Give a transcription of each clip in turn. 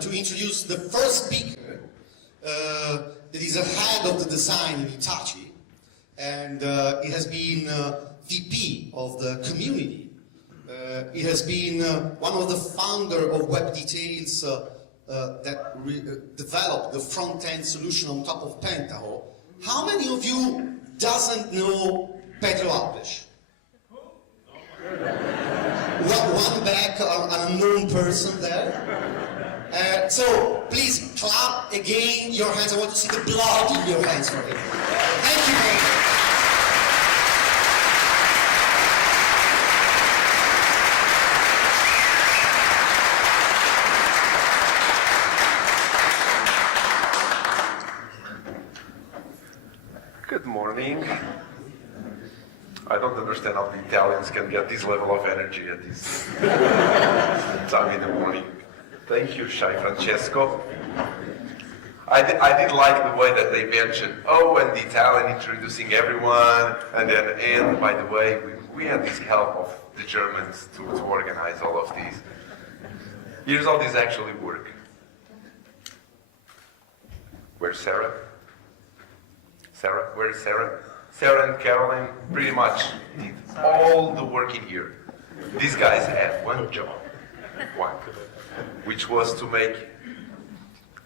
to introduce the first speaker that is ahead of the design in Hitachi, and it has been VP of the community. It has been one of the founder of Web Details that developed the front-end solution on top of Pentaho. How many of you doesn't know Pedro Alves? One back, an unknown person there. So please clap again your hands. I want to see the blood in your hands for him. Thank you very much. Good morning. I don't understand how the Italians can get this level of energy at this time in the morning. Thank you, Shai Francesco. I did like the way that they mentioned, and the Italian introducing everyone, and by the way, we had this help of the Germans to organize all of these. Here's how this actually works. Where's Sarah? Where is Sarah? Sarah and Caroline pretty much did all the work in here. These guys had one job, which was to make.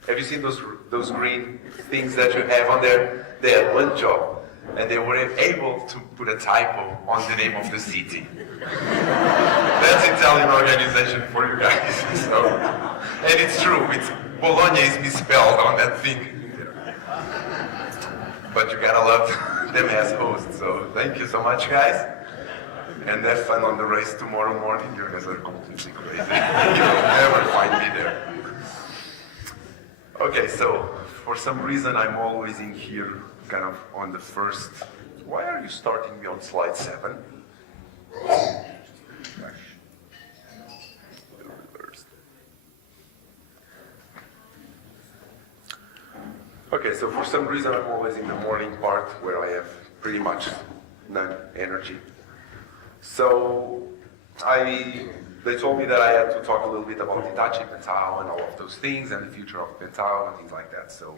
Have you seen those green things that you have on there? They had one job, and they were able to put a typo on the name of the city. That's Italian organization for you guys. So, and it's true. Bologna is misspelled on that thing. But you gotta love them as hosts, so thank you so much, guys. And have fun on the race tomorrow morning. You guys are completely crazy. You'll never find me there. Okay, so for some reason I'm always in here, kind of on the first. Why are you starting me on slide 7? Okay, so for some reason I'm always in the morning part where I have pretty much none energy. So they told me that I had to talk a little bit about Hitachi, Pentaho, and all of those things, and the future of Pentaho and things like that. So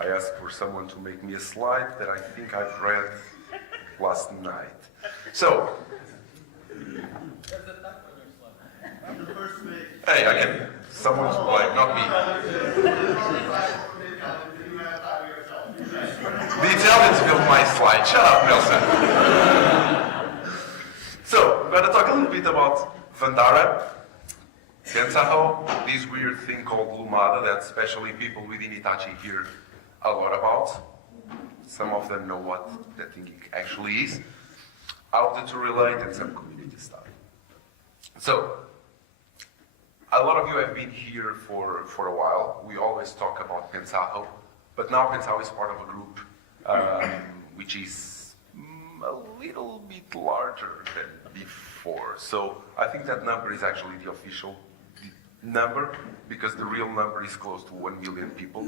I asked for someone to make me a slide that I think I've read last night. So, hey, I can. Someone's like, not me. The Italians built my slide. Shut up, Nelson. So, I'm going to talk a little bit about Vantara, Pentaho, this weird thing called Lumada that especially people within Hitachi hear a lot about. Some of them know what that thing actually is, how to relate, and some community stuff. So, a lot of you have been here for a while. We always talk about Pentaho, but now Pentaho is part of a group which is a little bit larger than before. So I think that number is actually the official number, because the real number is close to 1 million people,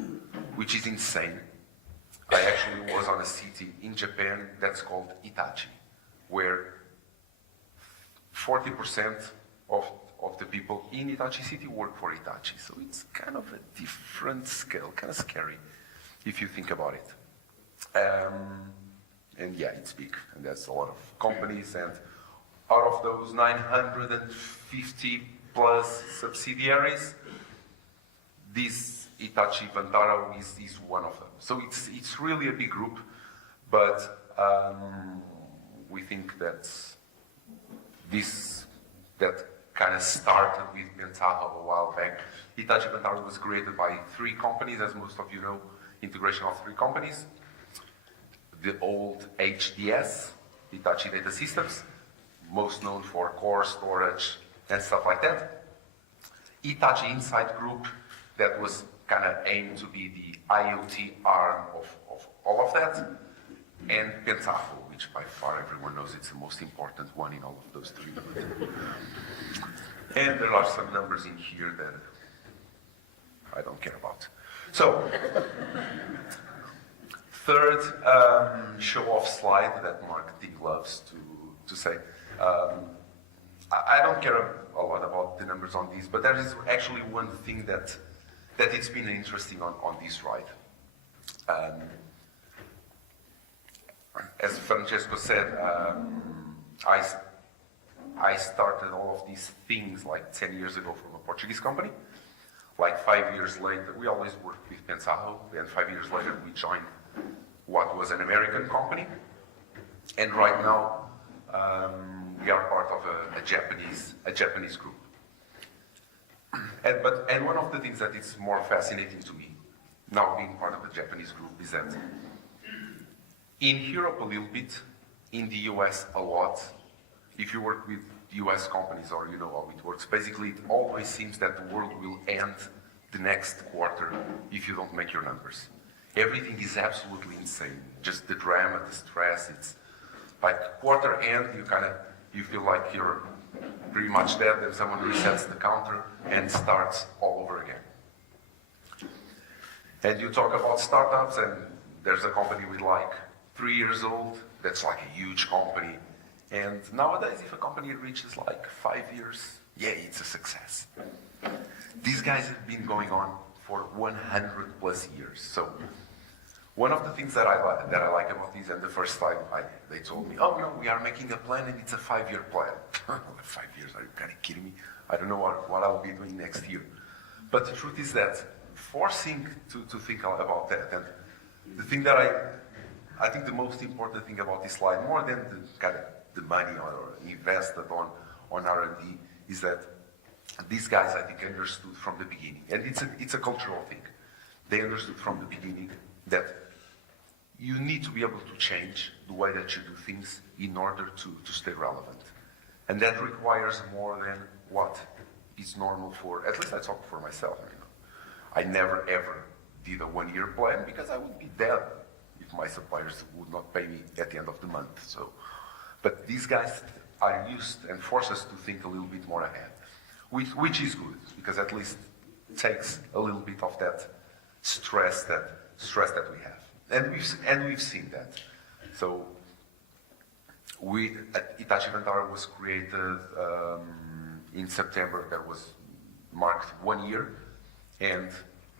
which is insane. I actually was on a city in Japan that's called Itachi, where 40% of the people in Itachi city work for Hitachi. So it's kind of a different scale, kind of scary if you think about it. And yeah, it's big, and there's a lot of companies, and out of those 950 plus subsidiaries, this Hitachi Vantara is one of them. So it's really a big group, but we think that that kind of started with Pentaho a while back. Hitachi Vantara was created by 3 companies, as most of you know, integration of 3 companies. The old HDS, Hitachi Data Systems, most known for core storage and stuff like that. Hitachi Insight Group, that was kind of aimed to be the IoT arm of all of that. And Pentaho, which by far everyone knows it's the most important one in all of those 3. And there are some numbers in here that I don't care about. So, third show-off slide that Mark D loves to say. I don't care a lot about the numbers on these, but there is actually one thing that that it's been interesting on this ride. As Francesco said, I started all of these things like 10 years ago from a Portuguese company. Like 5 years later, we always worked with Pentaho, and 5 years later we joined what was an American company. And right now, we are part of a Japanese group. And one of the things that is more fascinating to me, now being part of the Japanese group, is that in Europe a little bit, in the US a lot. If you work with US companies or you know how it works, basically it always seems that the world will end the next quarter if you don't make your numbers. Everything is absolutely insane. Just the drama, the stress, it's like quarter end, you feel like you're pretty much dead, then someone resets the counter and starts all over again. And you talk about startups, and there's a company with like 3 years old, that's like a huge company. And nowadays, if a company reaches like 5 years, yeah, it's a success. These guys have been going on for 100 plus years. So one of the things that I like about these, and the first time they told me, oh no, we are making a plan and it's a 5-year plan. 5 years, are you kind of kidding me? I don't know what I'll be doing next year. But the truth is that forcing to think about that, and the thing that I think the most important thing about this slide, more than the money or invested on R&D, is that these guys, I think, understood from the beginning, and it's a cultural thing. They understood from the beginning that you need to be able to change the way that you do things in order to stay relevant. And that requires more than what is normal for, at least I talk for myself. I never ever did a 1-year plan because I would be dead if my suppliers would not pay me at the end of the month. So, but these guys are used and force us to think a little bit more ahead, which is good because at least takes a little bit of that stress that we have, and we've seen that. So Hitachi Vantara was created in September. That was marked 1 year, and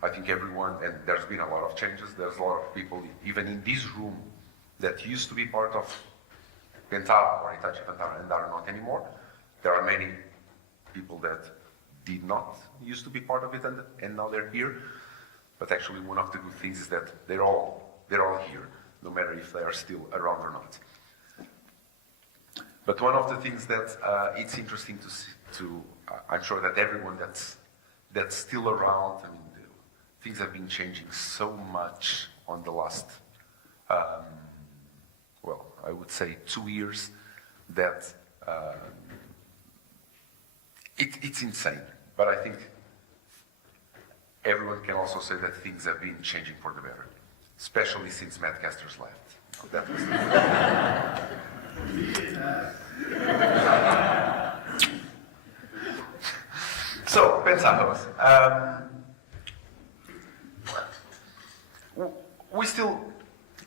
I think everyone, and there's been a lot of changes. There's a lot of people, even in this room, that used to be part of Pentaho or Hitachi Vantara and are not anymore. There are many people that did not used to be part of it, and now they're here. But actually, one of the good things is that they're all here, no matter if they are still around or not. But one of the things that it's interesting to I'm sure that everyone that's still around, I mean, things have been changing so much on the last, well, I would say 2 years, that it's insane. But I think everyone can also say that things have been changing for the better, especially since Matt Caster's left. That was So, Pentaho.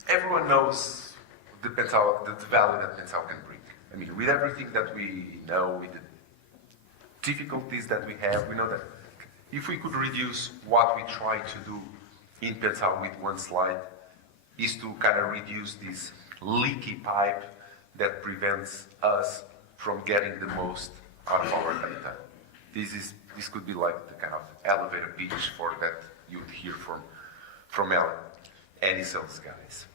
Everyone knows the value that Pentaho can bring. I mean, with everything that we know, with the difficulties that we have, we know that if we could reduce what we try to do in Pentaho with one slide, is to kind of reduce this leaky pipe that prevents us from getting the most out of our data. This could be like the kind of elevator pitch for that you'd hear from any sales guys.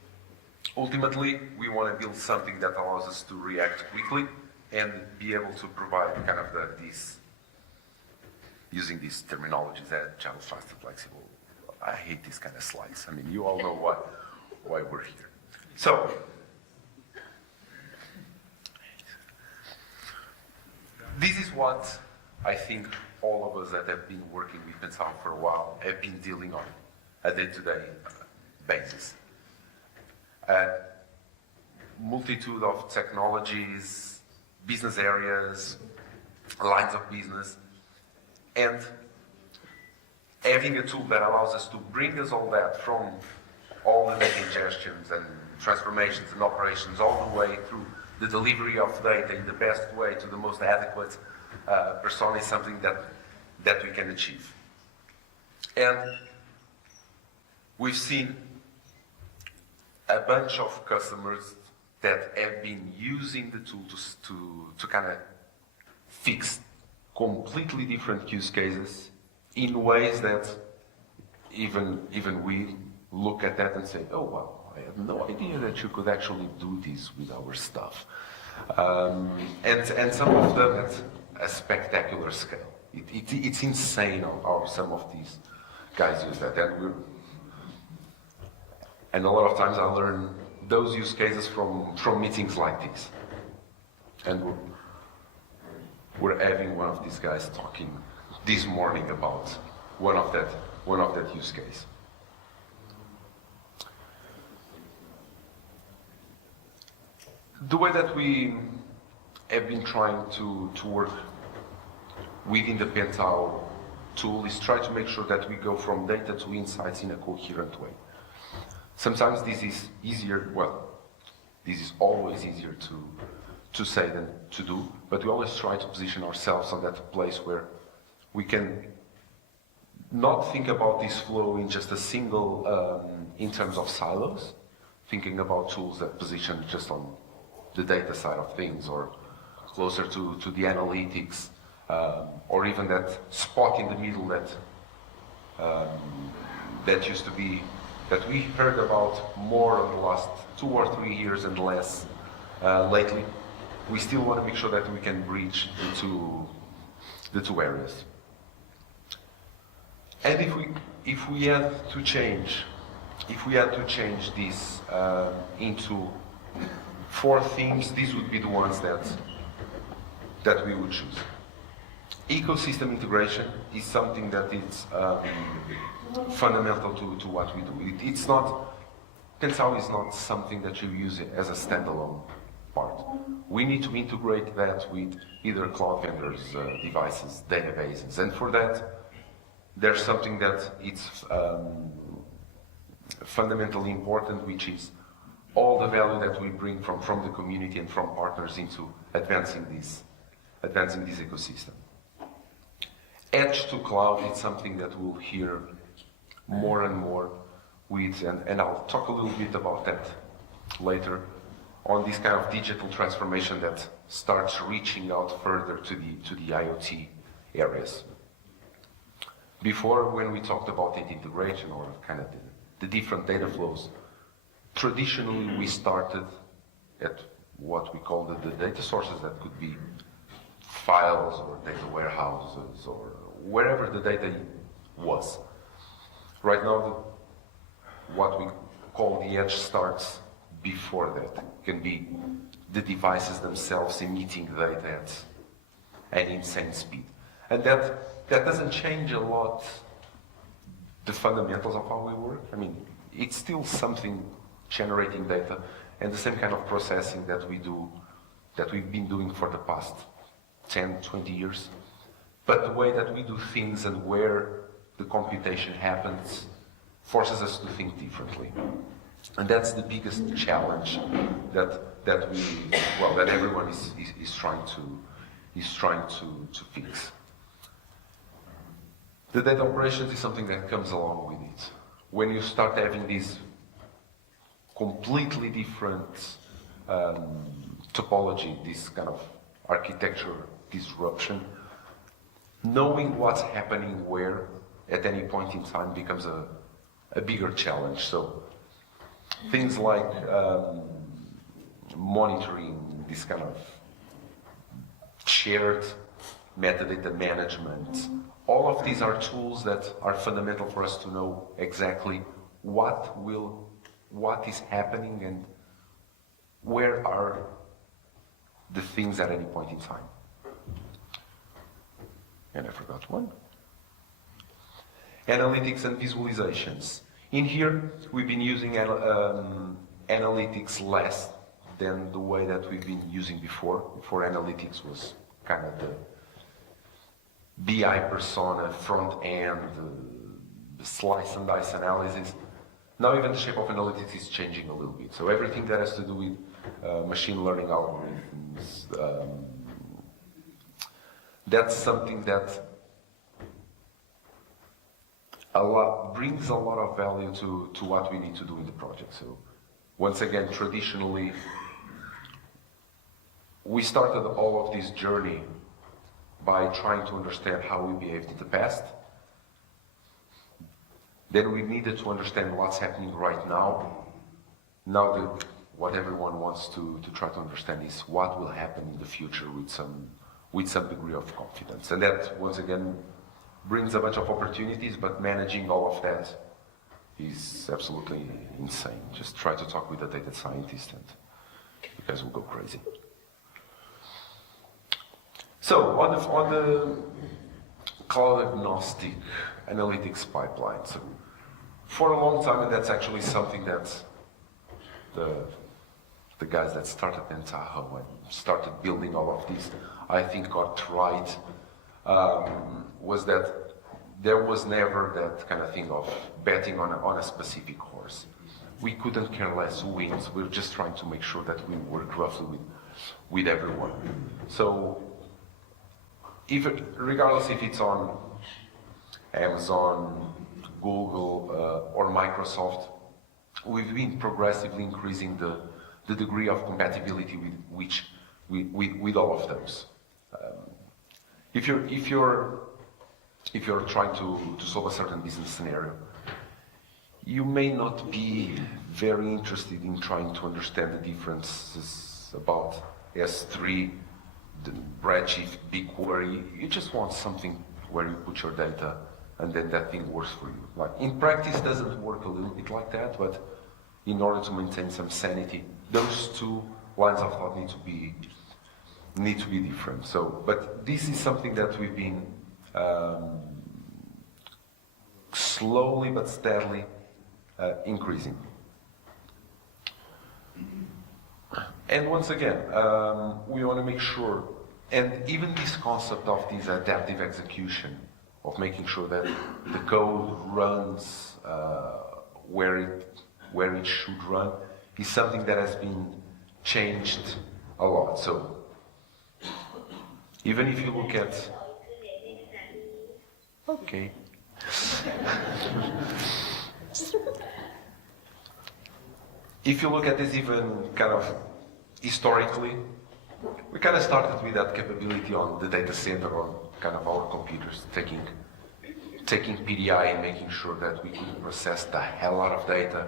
Ultimately, we want to build something that allows us to react quickly and be able to provide kind of using these terminologies, agile, fast, and flexible. I hate these kind of slides. I mean, you all know why we're here. So, this is what I think all of us that have been working with Pentaho for a while have been dealing on a day-to-day basis. Multitude of technologies, business areas, lines of business, and having a tool that allows us to bring us all that from all the data ingestions and transformations and operations all the way through the delivery of data in the best way to the most adequate persona is something that we can achieve. And we've seen a bunch of customers that have been using the tool to kind of fix completely different use cases in ways that even we look at that and say, oh wow, I had no idea that you could actually do this with our stuff. And some of them at a spectacular scale. It's insane how some of these guys use that. And a lot of times I learn those use cases from meetings like this. And we're having one of these guys talking this morning about one of that use case. The way that we have been trying to work within the Pentaho tool is try to make sure that we go from data to insights in a coherent way. Sometimes this is easier, well, this is always easier to say than to do, but we always try to position ourselves on that place where we can not think about this flow in just a single, in terms of silos, thinking about tools that position just on the data side of things or closer to the analytics, or even that spot in the middle that used to be, that we heard about more in the last 2 or 3 years and less lately. We still want to make sure that we can bridge into the two areas. And if we had to change this into 4 themes, these would be the ones that we would choose. Ecosystem integration is something that is fundamental to what we do. It's not, Pentaho is not something that you use as a standalone part. We need to integrate that with either cloud vendors' devices, databases, and for that, there's something that it's fundamentally important, which is all the value that we bring from the community and from partners into advancing this ecosystem. Edge to cloud is something that we'll hear more and more with, and I'll talk a little bit about that later, on this kind of digital transformation that starts reaching out further to the IoT areas. Before, when we talked about data integration or kind of the different data flows, traditionally we started at what we call the data sources, that could be files or data warehouses or wherever the data was. Right now, what we call the edge starts before that. It can be the devices themselves emitting data at an insane speed. And that doesn't change a lot the fundamentals of how we work. I mean, it's still something generating data and the same kind of processing that we've been doing for the past 10, 20 years. But the way that we do things and where the computation happens forces us to think differently. And that's the biggest challenge that everyone is trying to fix. The data operations is something that comes along with it. When you start having these completely different topology, this kind of architecture disruption, knowing what's happening where at any point in time becomes a bigger challenge. So things like monitoring, this kind of shared metadata management, all of these are tools that are fundamental for us to know exactly what is happening and where are the things at any point in time. And I forgot one. Analytics and visualizations. In here, we've been using analytics less than the way that we've been using before. Before, analytics was kind of the BI persona, front end, the slice and dice analysis. Now even the shape of analytics is changing a little bit. So everything that has to do with machine learning algorithms, that's something that brings a lot of value to what we need to do in the project. So once again, traditionally, we started all of this journey by trying to understand how we behaved in the past. Then we needed to understand what's happening right now. Now what everyone wants to try to understand is what will happen in the future with some degree of confidence. And that, once again, brings a bunch of opportunities, but managing all of that is absolutely insane. Just try to talk with a data scientist and you guys will go crazy. So, on the cloud agnostic analytics pipeline, so for a long time, and that's actually something that the guys that started Pentaho and started building all of this, I think got right, was that there was never that kind of thing of betting on a specific horse. We couldn't care less who wins. We're just trying to make sure that we work roughly with everyone. So, regardless if it's on Amazon, Google, or Microsoft, we've been progressively increasing the degree of compatibility with all of those. If you're trying to solve a certain business scenario, you may not be very interested in trying to understand the differences about S3, the Redshift, BigQuery. You just want something where you put your data and then that thing works for you. Like in practice, it doesn't work a little bit like that, but in order to maintain some sanity, those two lines of thought need to be different. So, but this is something that we've been slowly but steadily increasing. And once again, we want to make sure, and even this concept of this adaptive execution, of making sure that the code runs where it should run, is something that has been changed a lot. So even if you look at, okay. If you look at this even kind of historically, we kind of started with that capability on the data center, on kind of our computers, taking PDI and making sure that we could process the hell out of data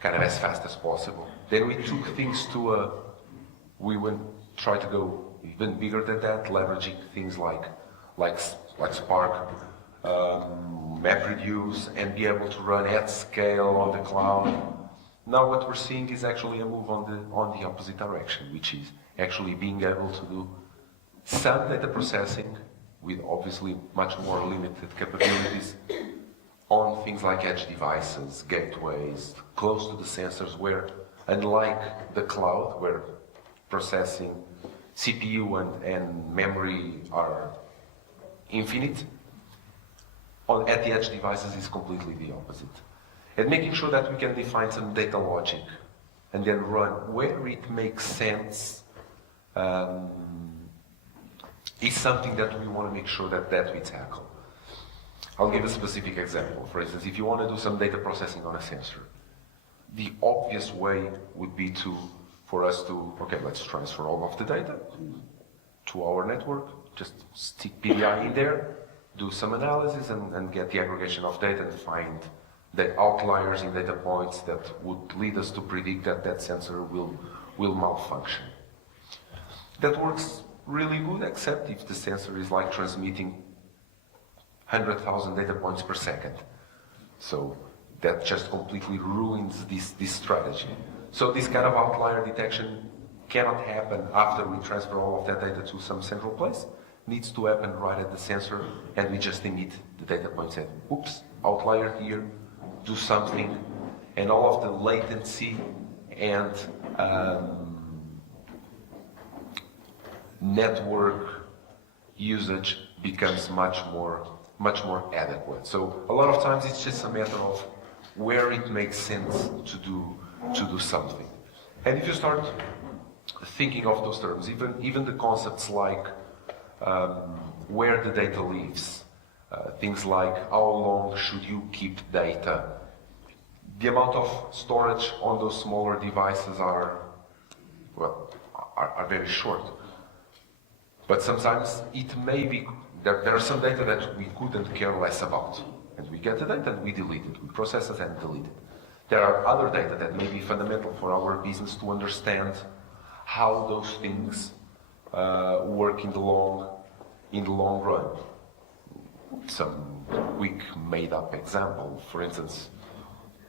kind of as fast as possible. Then we took things to we went try to go even bigger than that, leveraging things like Spark, MapReduce, and be able to run at scale on the cloud. Now what we're seeing is actually a move on the opposite direction, which is actually being able to do some data processing with obviously much more limited capabilities on things like edge devices, gateways, close to the sensors, where unlike the cloud, where processing, CPU and memory are infinite, at the edge devices is completely the opposite. And making sure that we can define some data logic and then run where it makes sense is something that we want to make sure that we tackle. I'll give a specific example. For instance, if you want to do some data processing on a sensor, the obvious way would be for us to, okay, let's transfer all of the data to our network, just stick PDI in there, do some analysis and get the aggregation of data and find the outliers in data points that would lead us to predict that sensor will malfunction. That works really good, except if the sensor is like transmitting 100,000 data points per second. So that just completely ruins this strategy. So this kind of outlier detection cannot happen after we transfer all of that data to some central place. Needs to happen right at the sensor, and we just emit the data points and oops, outlier here, do something, and all of the latency and network usage becomes much more adequate. So a lot of times it's just a matter of where it makes sense to do something. And if you start thinking of those terms, even the concepts like where the data lives, Things like how long should you keep data? The amount of storage on those smaller devices are very short. But sometimes it may be, there are some data that we couldn't care less about. And we get the data and we delete it, we process it and delete it. There are other data that may be fundamental for our business to understand how those things work in the long run. Some quick made-up example, for instance,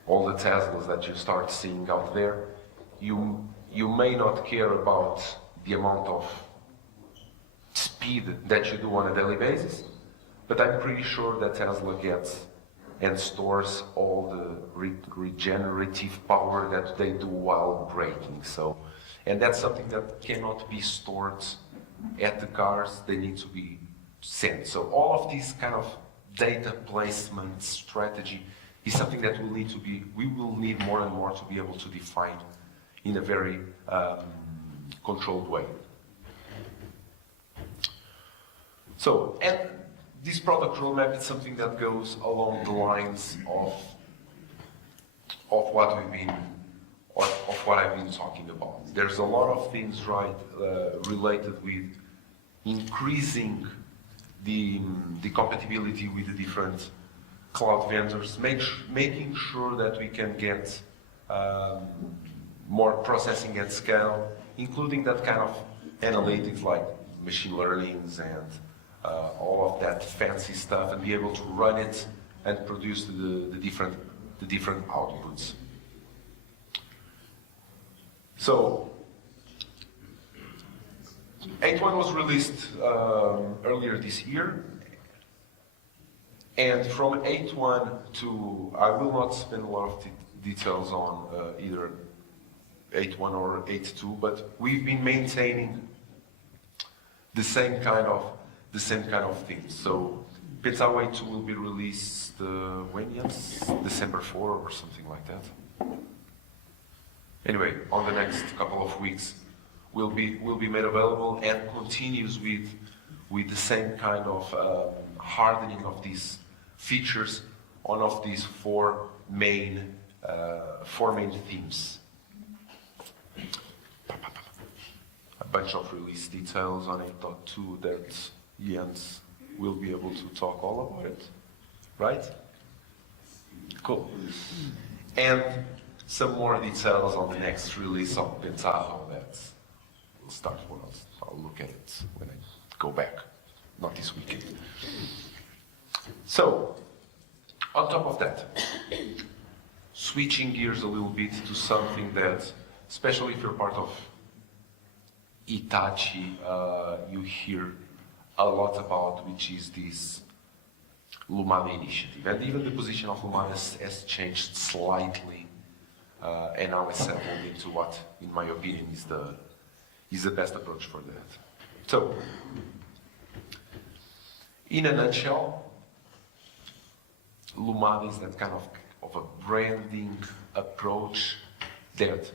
all the Teslas that you start seeing out there, you may not care about the amount of speed that you do on a daily basis, but I'm pretty sure that Tesla gets and stores all the regenerative power that they do while braking. And that's something that cannot be stored at the cars, they need to be sent. So all of these kind of data placement strategy is something that we will need more and more to be able to define in a very controlled way. So, and this product roadmap is something that goes along the lines of what I've been talking about. There's a lot of things related with increasing the compatibility with the different cloud vendors, making sure that we can get more processing at scale, including that kind of analytics like machine learnings and all of that fancy stuff, and be able to run it and produce the different outputs. So 8.1 was released earlier this year, and from 8.1 to, I will not spend a lot of details on either 8.1 or 8.2, but we've been maintaining the same kind of things. So Pentaho 8.2 will be released when, yes? December 4 or something like that. Anyway, on the next couple of weeks will be made available, and continues with the same kind of hardening of these features on of these four main themes. A bunch of release details on 8.2 that Jens will be able to talk all about it, right? Cool. And some more details on the next release of Pentaho that will start when I'll look at it when I go back, not this weekend. So, on top of that, switching gears a little bit to something that, especially if you're part of Hitachi, you hear a lot about, which is this Lumada initiative. And even the position of Lumada has changed slightly, and now it's settled into what, in my opinion, is the best approach for that. So, in a nutshell, Lumada is that kind of a branding approach that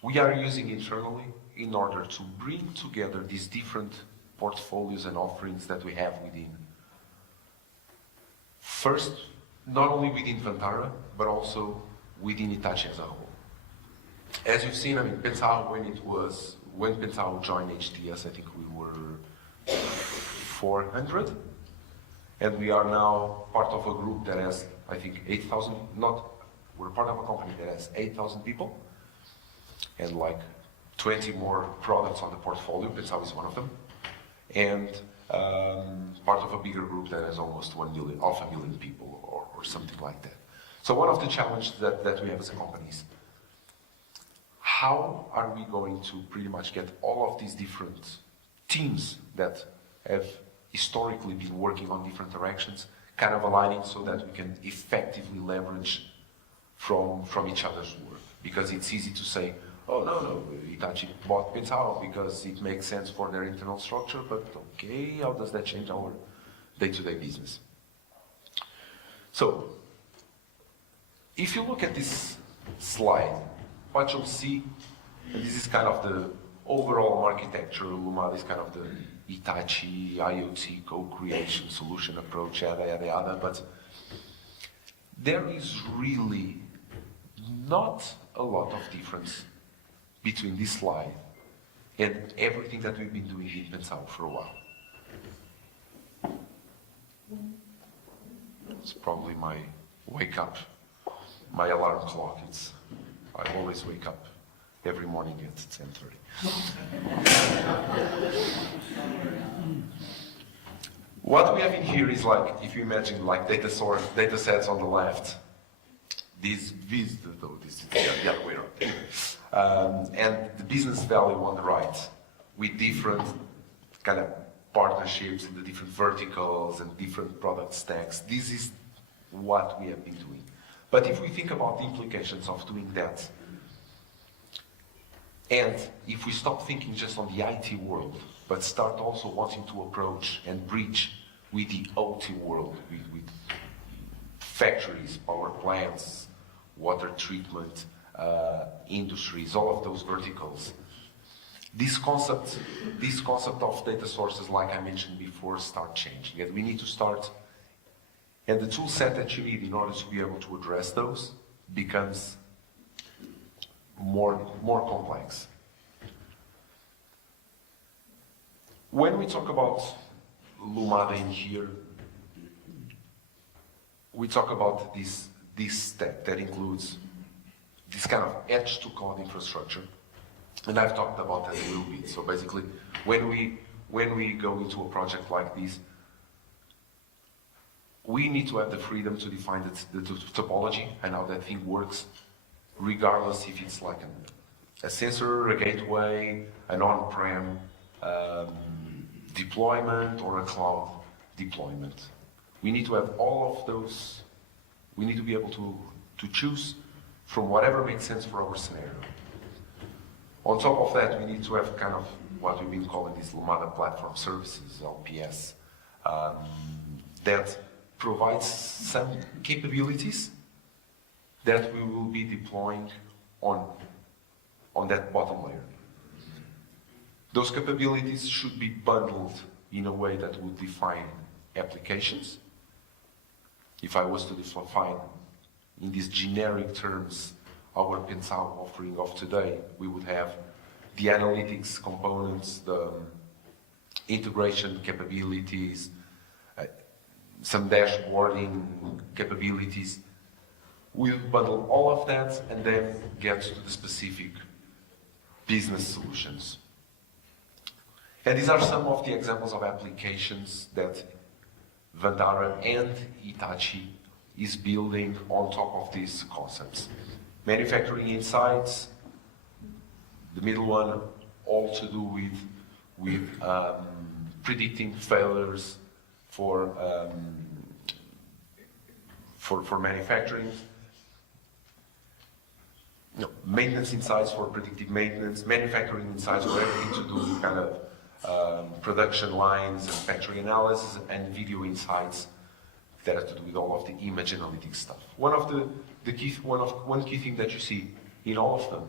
we are using internally in order to bring together these different portfolios and offerings that we have within. First, not only within Vantara, but also within Hitachi as a whole. As you've seen, I mean, Pentaho, when Pentaho joined HTS, I think we were 400, and we are now part of a group that has, I think, 8,000, we're part of a company that has 8,000 people, and like 20 more products on the portfolio. Pentaho is one of them, and part of a bigger group that has almost 500,000 people or something like that. So one of the challenges that we have as a company is, how are we going to pretty much get all of these different teams that have historically been working on different directions kind of aligning so that we can effectively leverage from each other's work? Because it's easy to say, oh no, Hitachi bought Pentaho because it makes sense for their internal structure, but okay, how does that change our day-to-day business? So, if you look at this slide, what you'll see, and this is kind of the overall architecture, Lumada is kind of Hitachi IoT co-creation solution approach, yada yada yada, but there is really not a lot of difference between this slide and everything that we've been doing in Pentaho for a while. It's probably my wake up, my alarm clock. I always wake up every morning at 10:30. What we have in here is like, if you imagine like data sets on the left, this is the other way around. And the business value on the right, with different kind of partnerships in the different verticals and different product stacks. This is what we have been doing. But if we think about the implications of doing that, and if we stop thinking just on the IT world, but start also wanting to approach and bridge with the OT world, with factories, power plants, water treatment, industries, all of those verticals, this concept of data sources, like I mentioned before, start changing. And we need to start, and the tool set that you need in order to be able to address those becomes more complex. When we talk about Lumada in here, we talk about this step that includes this kind of edge to cloud infrastructure. And I've talked about that a little bit. So basically, when we go into a project like this, we need to have the freedom to define the topology and how that thing works, regardless if it's like a sensor, a gateway, an on-prem deployment, or a cloud deployment. We need to have all of those. We need to be able to choose from whatever makes sense for our scenario. On top of that, we need to have kind of what we've been calling these Lumada platform services, LPS, that provides some capabilities that we will be deploying on that bottom layer. Those capabilities should be bundled in a way that would define applications. If I was to define in these generic terms our Pentaho offering of today, we would have the analytics components, the integration capabilities, some dashboarding capabilities. We'll bundle all of that and then get to the specific business solutions. And these are some of the examples of applications that Vantara and Hitachi is building on top of these concepts. Manufacturing insights, the middle one, all to do with predicting failures for manufacturing. No, maintenance insights for predictive maintenance, manufacturing insights for everything to do with kind of production lines and factory analysis, and video insights that have to do with all of the image analytics stuff. One key thing that you see in all of them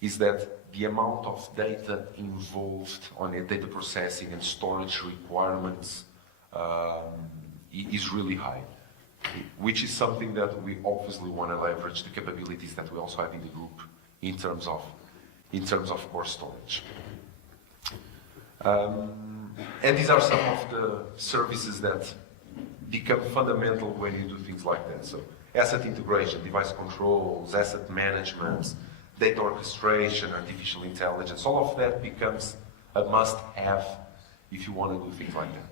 is that the amount of data involved on the data processing and storage requirements is really high, which is something that we obviously want to leverage the capabilities that we also have in the group in terms of core storage. And these are some of the services that become fundamental when you do things like that. So asset integration, device controls, asset management, data orchestration, artificial intelligence, all of that becomes a must-have if you want to do things like that.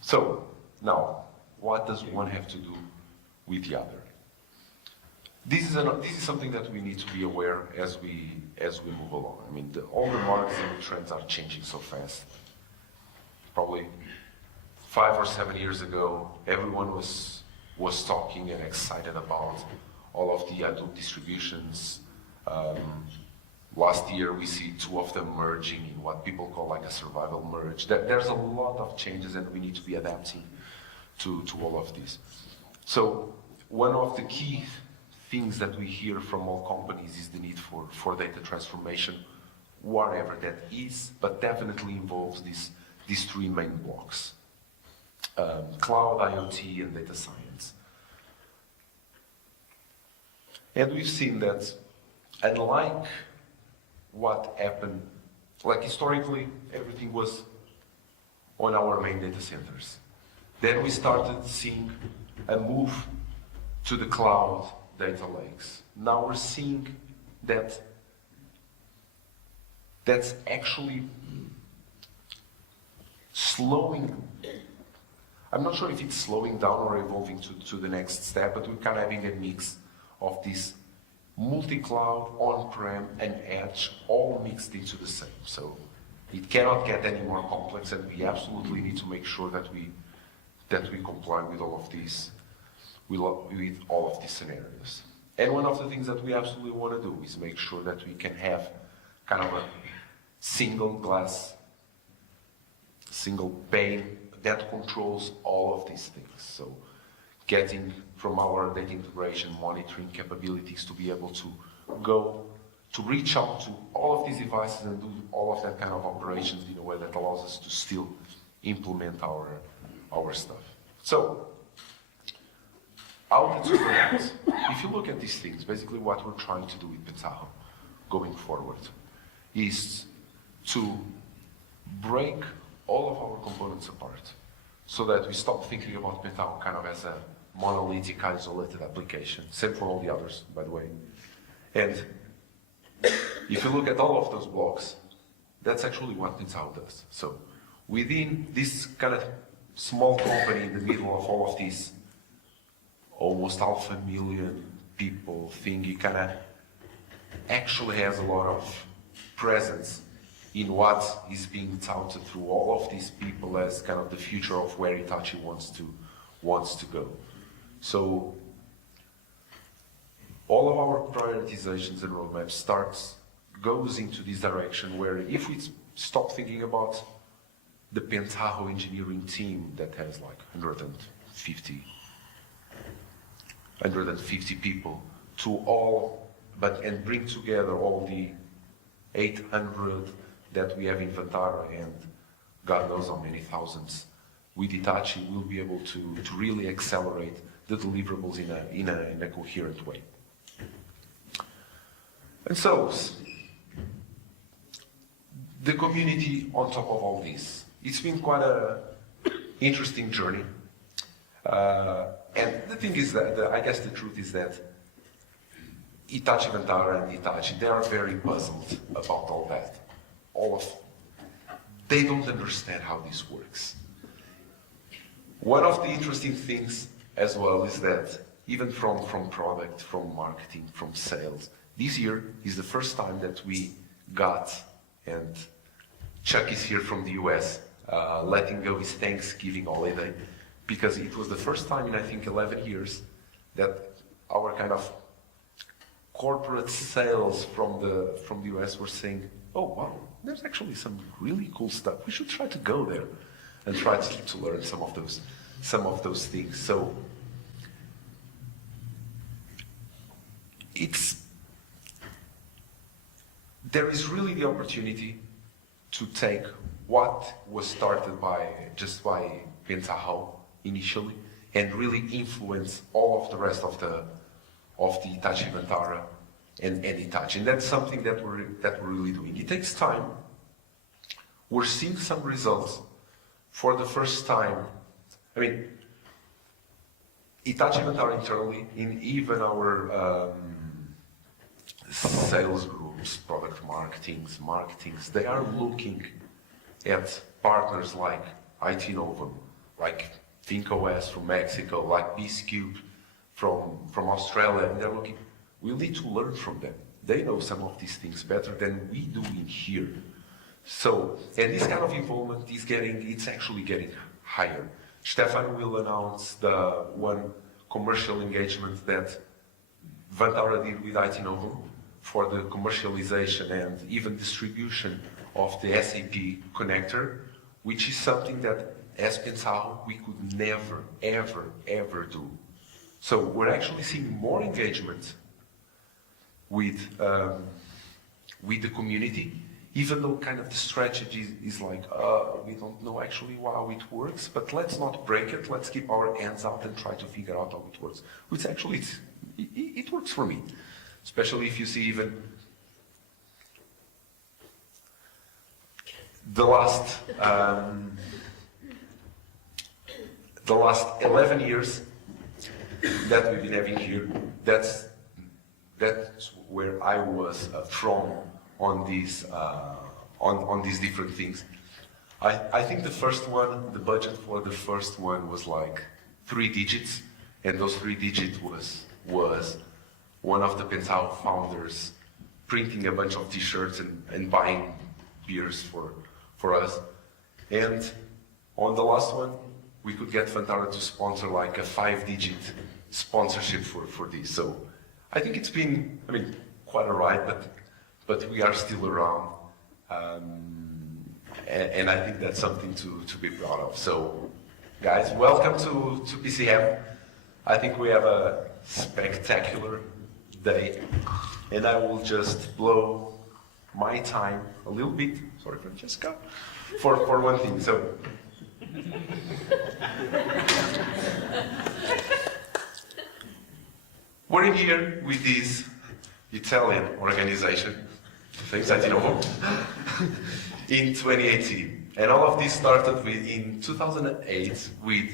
So now, what does one have to do with the other? This is something that we need to be aware as we move along. I mean, all the marketing trends are changing so fast. Probably 5 or 7 years ago, everyone was talking and excited about all of the Hadoop distributions. Last year, we see 2 of them merging in what people call like a survival merge. There's a lot of changes, and we need to be adapting to all of this. So one of the key things that we hear from all companies is the need for data transformation whatever that is, but definitely involves these three main blocks. Cloud, IoT, and data science. And we've seen that, unlike what happened, like historically, everything was on our main data centers. Then we started seeing a move to the cloud data lakes. Now we're seeing that that's actually slowing. I'm not sure if it's slowing down or evolving to the next step, but we're kind of having a mix of this multi-cloud, on-prem, and edge, all mixed into the same. So it cannot get any more complex, and we absolutely need to make sure that we comply with all of these, with all of these scenarios. And one of the things that we absolutely want to do is make sure that we can have kind of a single glass, single pane that controls all of these things. So getting from our data integration monitoring capabilities to be able to go to reach out to all of these devices and do all of that kind of operations in a way that allows us to still implement our stuff. So, how to do that? If you look at these things, basically what we're trying to do with Pentaho going forward is to break all of our components apart so that we stop thinking about Pentaho kind of as a monolithic, isolated application. Same for all the others, by the way. And if you look at all of those blocks, that's actually what Pentaho does. So within this kind of small company in the middle of all of these almost 500,000 people thing, it kind of actually has a lot of presence in what is being touted through all of these people as kind of the future of where Hitachi wants to go. So all of our prioritizations and roadmaps goes into this direction where if we stop thinking about the Pentaho engineering team that has like 150 people and bring together all the 800 that we have in Vantara and God knows how many thousands with Hitachi, we'll be able to really accelerate the deliverables in a coherent way. And so, the community on top of all this, it's been quite an interesting journey. And the thing is that, I guess the truth is that Hitachi Vantara and Hitachi, they are very puzzled about all that. They don't understand how this works. One of the interesting things as well is that even from product, from marketing, from sales, this year is the first time that we got, and Chuck is here from the US, letting go his Thanksgiving holiday, because it was the first time in I think 11 years that our kind of corporate sales from the US were saying, oh wow, there's actually some really cool stuff. We should try to go there and try to learn some of those things. So there is really the opportunity to take what was started by Pentaho initially and really influence all of the rest of the Hitachi Vantara and Hitachi. And that's something that we're really doing. It takes time. We're seeing some results for the first time. I mean, Hitachi Vantara internally, in even our sales groups, product marketings, they are looking at partners like it-novum, like ThinkOS from Mexico, like BSCube from Australia, and they're looking, we need to learn from them. They know some of these things better than we do in here. So, and this kind of involvement it's actually getting higher. Stefan will announce the one commercial engagement that Vantara did with it-novum for the commercialization and even distribution of the SAP connector, which is something that as Pentaho we could never, ever do. So we're actually seeing more engagement with the community, even though kind of the strategy is like, we don't know actually how it works, but let's not break it, let's keep our hands out and try to figure out how it works. Which actually, it works for me. Especially if you see even the last 11 years that we've been having here, that's where I was from on these different things. I think the first one, the budget for the first one was like 3 digits, and those 3 digits was one of the Pentaho founders printing a bunch of t-shirts and buying beers for us. And on the last one, we could get Vantara to sponsor like a 5-digit sponsorship for this. So I think it's been, quite a ride, but we are still around. And I think that's something to be proud of. So guys, welcome to PCM. I think we have a spectacular day, and I will just blow my time a little bit, sorry Francesca, for one thing. So we're in here with this Italian organization, thanks it-novum, in 2018. And all of this started in 2008 with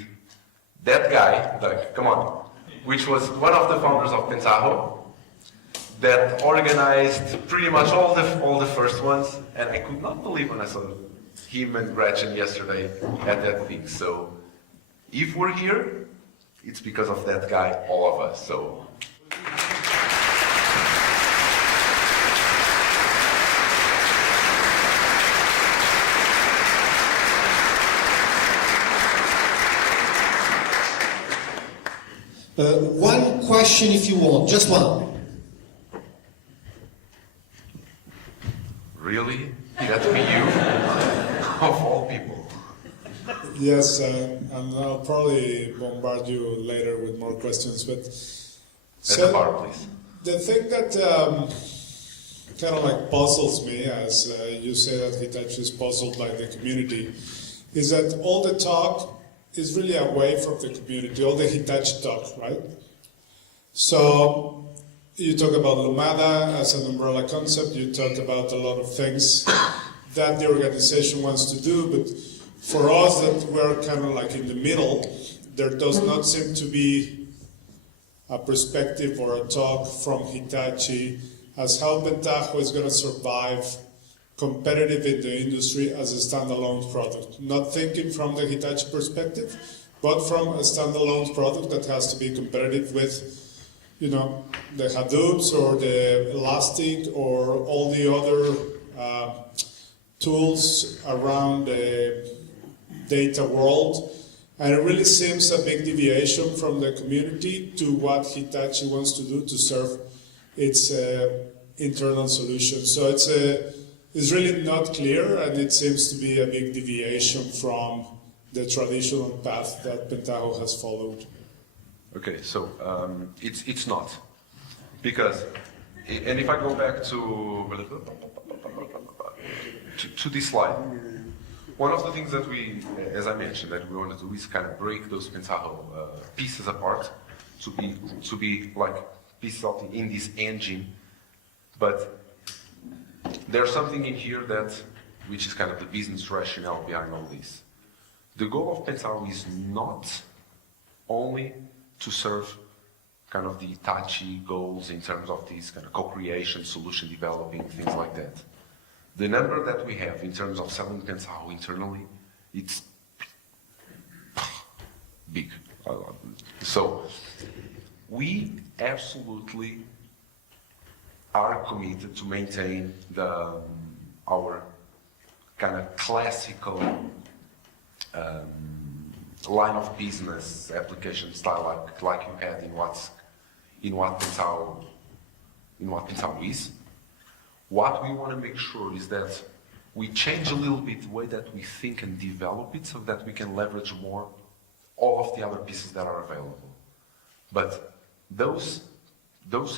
that guy, like, come on, which was one of the founders of Pentaho, that organized pretty much all the first ones, and I could not believe when I saw him and Gretchen yesterday at that thing. So if we're here, it's because of that guy, all of us. So one question if you want, just one. really? That be you? Of all people. Yes, and I'll probably bombard you later with more questions, but At the bar, please. the thing that kind of like puzzles me, as you say that Hitachi is puzzled by the community, is that all the talk is really away from the community, all the Hitachi talk, right? So you talk about Lumada as an umbrella concept, you talked about a lot of things that the organization wants to do, but for us that we're kind of like in the middle, there does not seem to be a perspective or a talk from Hitachi as how Pentaho is going to survive competitive in the industry as a standalone product. Not thinking from the Hitachi perspective, but from a standalone product that has to be competitive with, you know, the Hadoops or the Elastic or all the other tools around the data world. And it really seems a big deviation from the community to what Hitachi wants to do to serve its internal solution. So it's really not clear, and it seems to be a big deviation from the traditional path that Pentaho has followed. Okay, so it's not, because, and if I go back to this slide, one of the things that we, as I mentioned, that we want to do is kind of break those Pentaho pieces apart to be like pieces of in this engine, but there's something in here which is kind of the business rationale behind all this. The goal of Pentaho is not only to serve kind of the Hitachi goals in terms of these kind of co-creation, solution developing, things like that. The number that we have in terms of selling Pentaho internally, it's big. So we absolutely are committed to maintain our kind of classical line of business application style like you had in what Pentaho is. What we want to make sure is that we change a little bit the way that we think and develop it so that we can leverage more all of the other pieces that are available. But those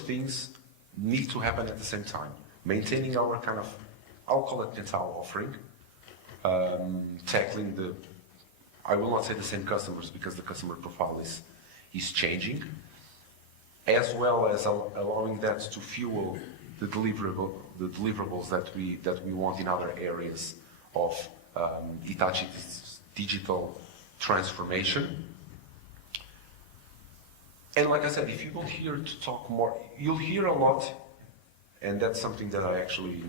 things need to happen at the same time. Maintaining our kind of I'll call it Pentaho offering, tackling the, I will not say the same customers because the customer profile is changing, as well as allowing that to fuel the deliverables that we want in other areas of Hitachi's digital transformation. And like I said, if you don't hear to talk more, you'll hear a lot, and that's something that I actually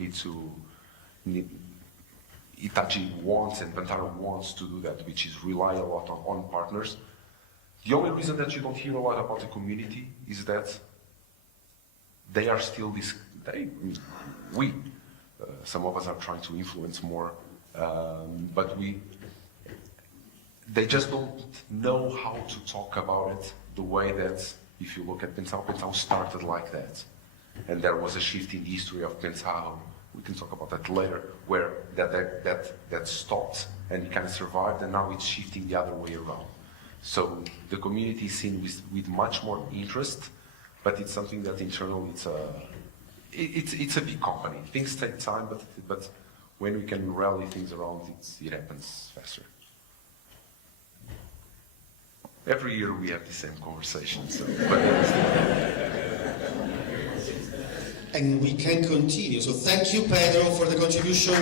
Hitachi wants and Vantara wants to do that, which is rely a lot on partners. The only reason that you don't hear a lot about the community is that they are still some of us are trying to influence more, but they just don't know how to talk about it the way that, if you look at Pentaho started like that. And there was a shift in the history of Pentaho, we can talk about that later, where that stopped and it kind of survived, and now it's shifting the other way around. So the community is seen with much more interest, but it's something that internally it's a big company. Things take time, but when we can rally things around, it happens faster. Every year we have the same conversation, so, but and we can continue. So thank you, Pedro, for the contribution.